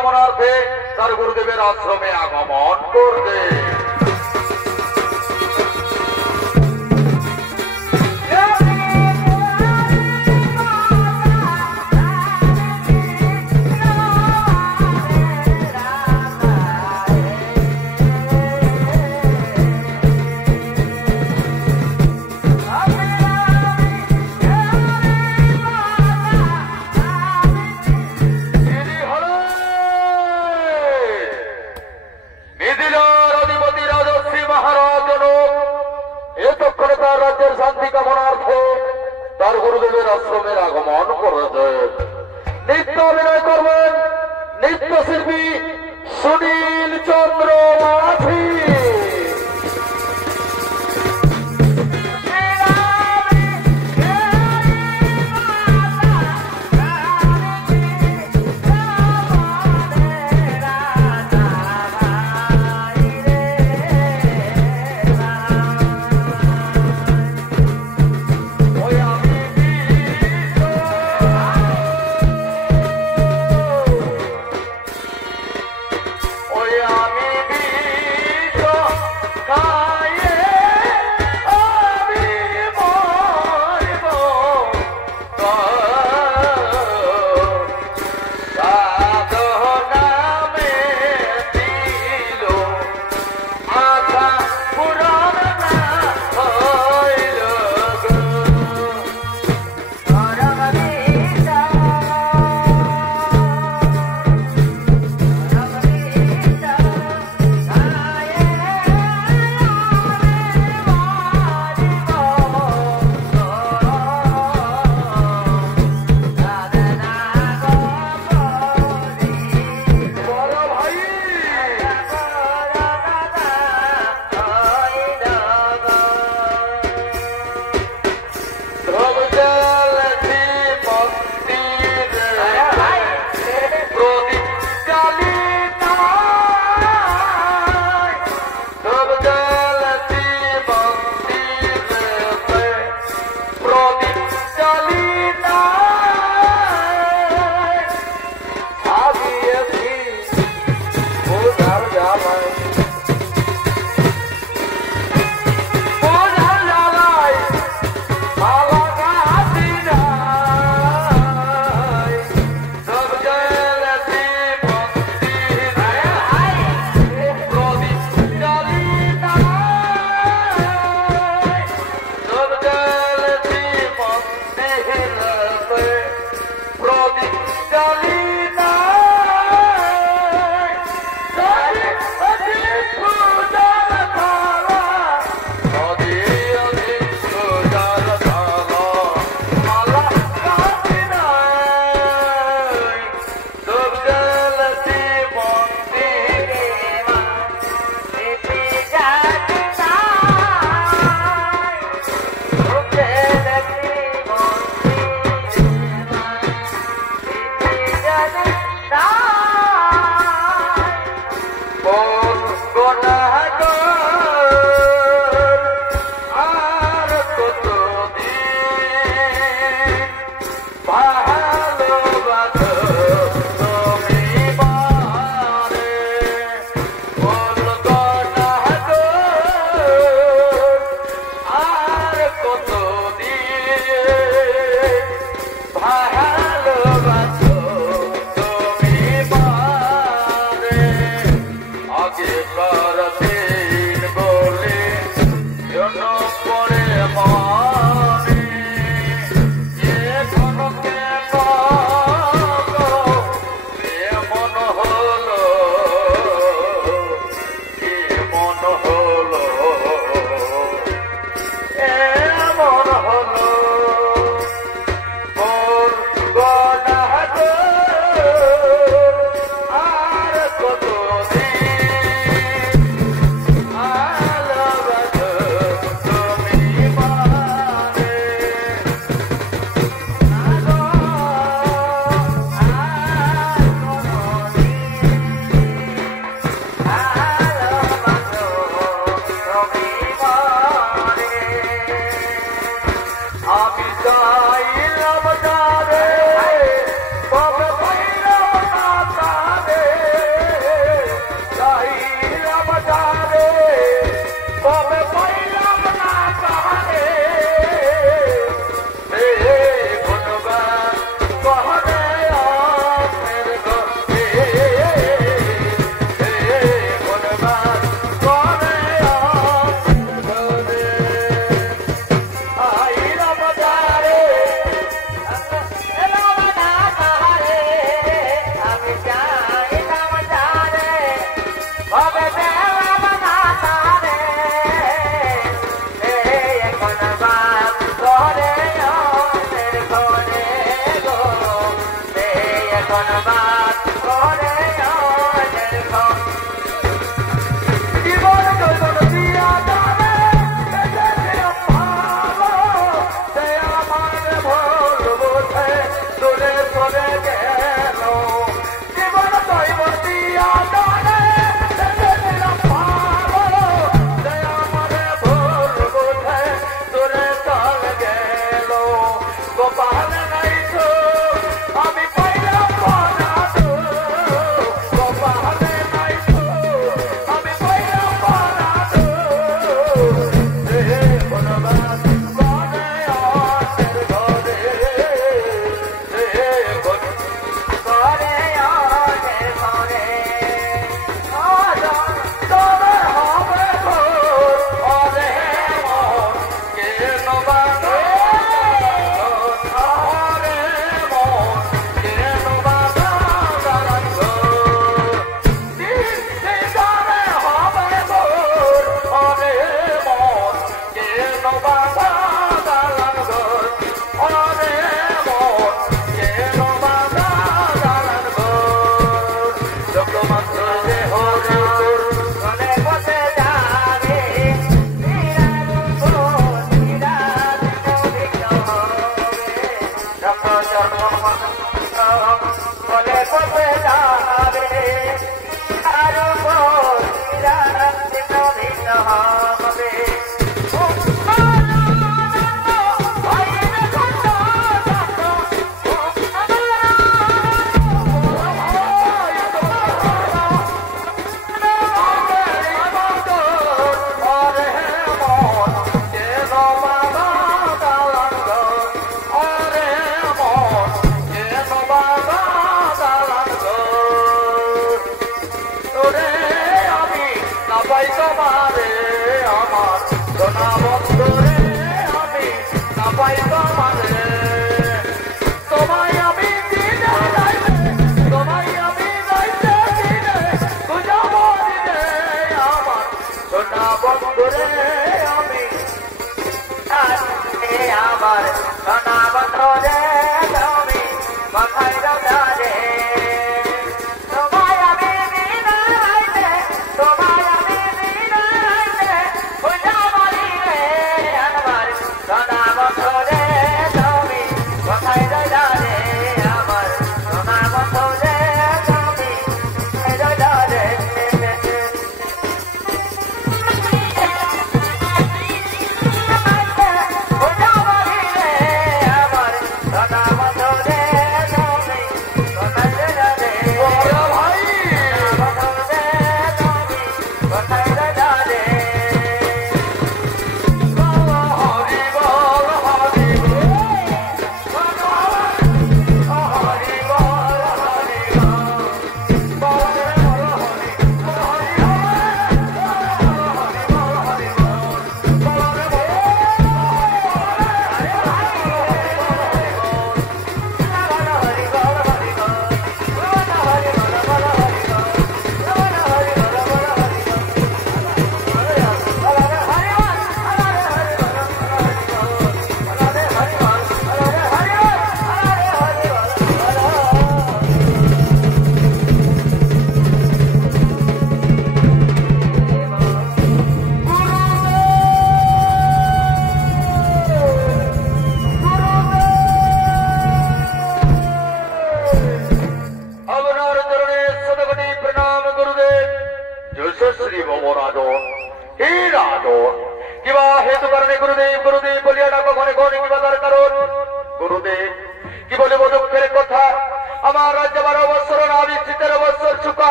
কামনার্থে তার গুরুদেবের আশ্রমে আগমন করবে। রাজ্যের শান্তি কামনার্থে তার গুরুদেবের আশ্রমের আগমন করেছে। নৃত্য অভিনয় করবেন নৃত্যশিল্পী সুনীল চন্দ্র মাঝি। আমি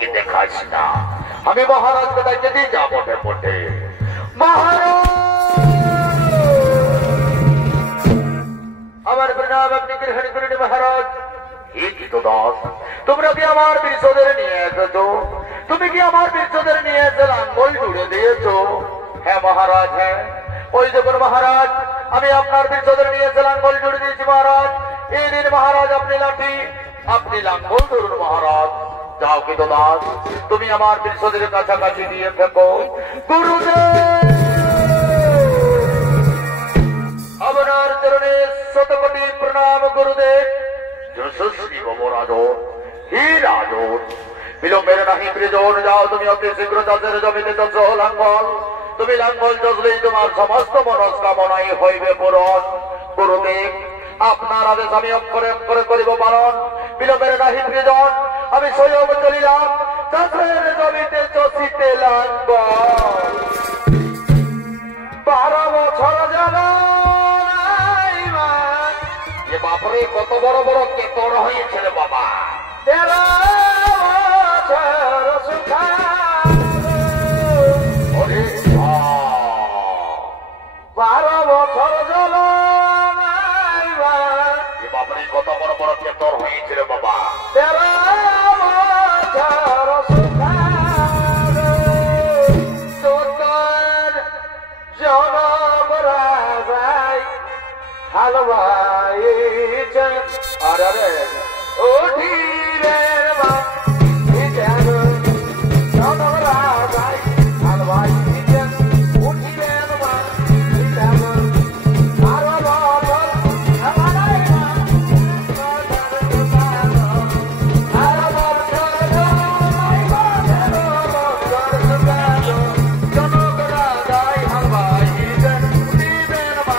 ভঙ্গি দেখাস না। আমি মহারাজকে তাই যদি যা বটে বটে মহারাজ আমার প্রণাম আপনি গ্রহণ করুন মহারাজ। হে কৃতদাস, তোমরা কি আমার বীরসদের নিয়ে এসেছো? তুমি কি আমার বীরসদের নিয়ে এসে লাঙ্গল জুড়ে দিয়েছো? হ্যাঁ মহারাজ, হ্যাঁ। ওই দেখুন মহারাজ, আমি আপনার বীরসদের নিয়ে এসে লাঙ্গল জুড়ে দিয়েছি মহারাজ। এই দিন মহারাজ আপনি লাঠি, আপনি লাঙ্গল ধরুন মহারাজ। যাও কৃতদাস, তুমি আমার বীরসদের কাছাকাছি দিয়ে ফেঁকো। গুরুদেব আপনার চরণে শতকোটি প্রণাম গুরুদেব। যশস্বী ভব রাজন, হে রাজন, বিলম্বের নাহি প্রিয়জন। যাও তুমি অতি শীঘ্র চাষের জমিতে চাষ লাঙ্গল। তুমি লাঙ্গল চষলেই তোমার সমস্ত মনস্কামনাই হইবে পূরণ। গুরুদেব আপনার আদেশ আমি অক্ষরে অক্ষরে করিব পালন। বিলম্বের নাহি প্রিয়জন, আমি স্বয়ং চলিলাম চাষের জমিতে চষিতে লাঙ্গল। 12 বছর যাবে বাপরে, কত বড় বড় কেতর হয়েছে রে বাবা। 13 বছর সুখা, ওরে 12 বছর জল বাপরে, কত বড় বড় কেতর হয়েছে রে বাবা। 13 বছর সুখা তোর জনম রাজাই হালবাই আরে ওঠিলেন মা জনম রাজাই হালবাই উঠিলেন মা আরো বছর আমারাই মা আরো বছর জনমাই মা জনক রাজাই হালবাই উঠিলেন মা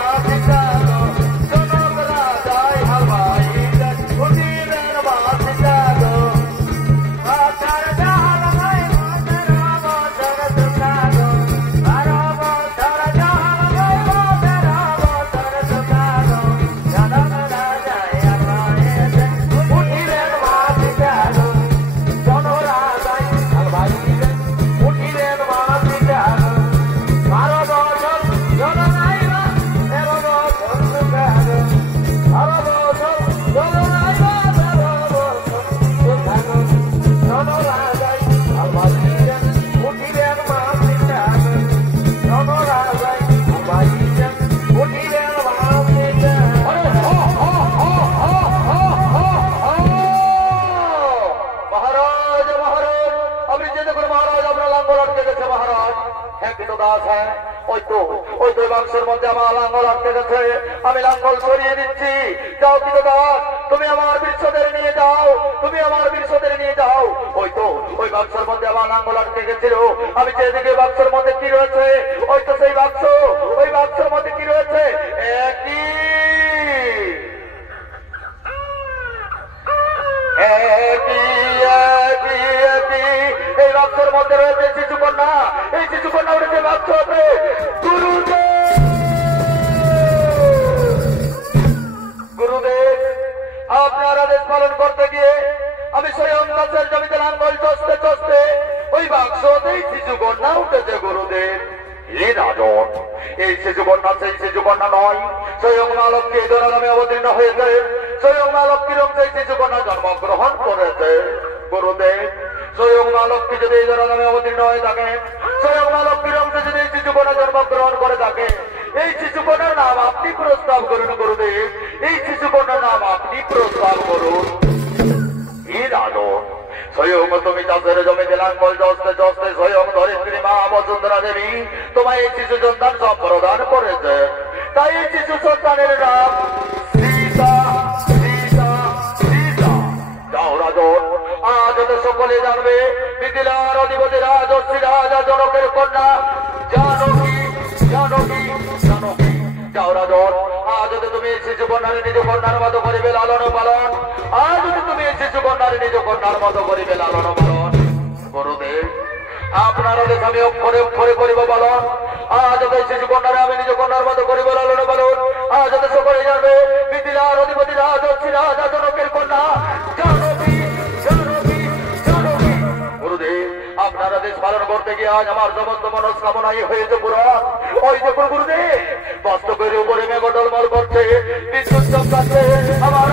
বাক্সের মধ্যে আমার লাঙ্গল আটকে গেছে, আমি লাঙ্গল সরিয়ে দিচ্ছি। যাও কৃতদাস, তুমি আমার বীরসদের নিয়ে যাও, তুমি আমার বীরসদের নিয়ে যাও। ওই তো ওই বাক্সের মধ্যে আমার লাঙ্গল আটকে গেছিল, আমি যেদিকে বাক্সের মধ্যে কি রয়েছে, ওই তো সেই বাক্স, ওই বাক্সের মধ্যে কি রয়েছে, একই এই বাক্সের মধ্যে রয়েছে শিশুকন্যা। এই শিশুকন্যা উঠেছে বাক্স হবে। গুরুদেব আপনার আদেশ পালন করতে গিয়ে আমি স্বয়ং গাছের জমিতে লাঙ্গল চষতে চষতে ওই বাক্সতেই শিশুকন্যা উঠেছে। গুরুদেব হে রাজন, এই শিশুকন্যা সেই শিশুকন্যা নয়, স্বয়ং মা লক্ষ্মী এই নামে অবতীর্ণ হয়েছে। স্বয়ং মা লক্ষ্মীর সেই শিশুকন্যা জন্মগ্রহণ করেছে। গুরুদেব স্বয়ং মা লক্ষ্মী যদি এই নামে অবতীর্ণ হয়ে থাকে, স্বয়ং মা লক্ষ্মীর অংশে যদি এই শিশুকন্যা জন্মগ্রহণ করে থাকে, এই শিশুকন্যার নাম আপনি প্রস্তাব করুন। গুরুদেব এই শিশুকন্যার নাম আপনি প্রস্তাব করুন। হে রাজন, স্বয়ং তুমি চাষের জমিতে লাঙ্গল চষতে চষতে স্বয়ং ধরিত্রী মা বসুন্ধরা দেবী তোমায় এই শিশু সন্তান সম্প্রদান করেছে। তাই এই শিশু সন্তানের নাম সীতা। সীতা সীতা। যাও রাজন, আজ তো সকলে জানবে মিথিলার অধিপতি রাজর্ষি রাজা জনকের কন্যা জানকী। জানকী জানকী। যাও রাজন, আজ তো তুমি শিশু কন্যার নিজ কন্যার মতো করিবে লালন পালন। আজ তুমি শিশু কন্যার নিজ কন্যার মতো করিবে লালন পালন। গুরুদেব আপনার আদেশ আমি অক্ষরে অক্ষরে করিব পালন। আজ শিশু কন্যারে আমি নিজ কন্যার মতো করিব লালন পালন। আজ সকলে জানবে মিথিলার অধিপতি রাজর্ষি রাজা জনকের কন্যা জানকী। জানকী জানকী। আজ আমার সমস্ত মনস্কামনাই হয়েছে পুরাণ। ওই যে গুরুদেব বস্ত্র করে উপরে মেঘ টলমল করছে, বিদ্যুৎ চমকাচ্ছে, আমার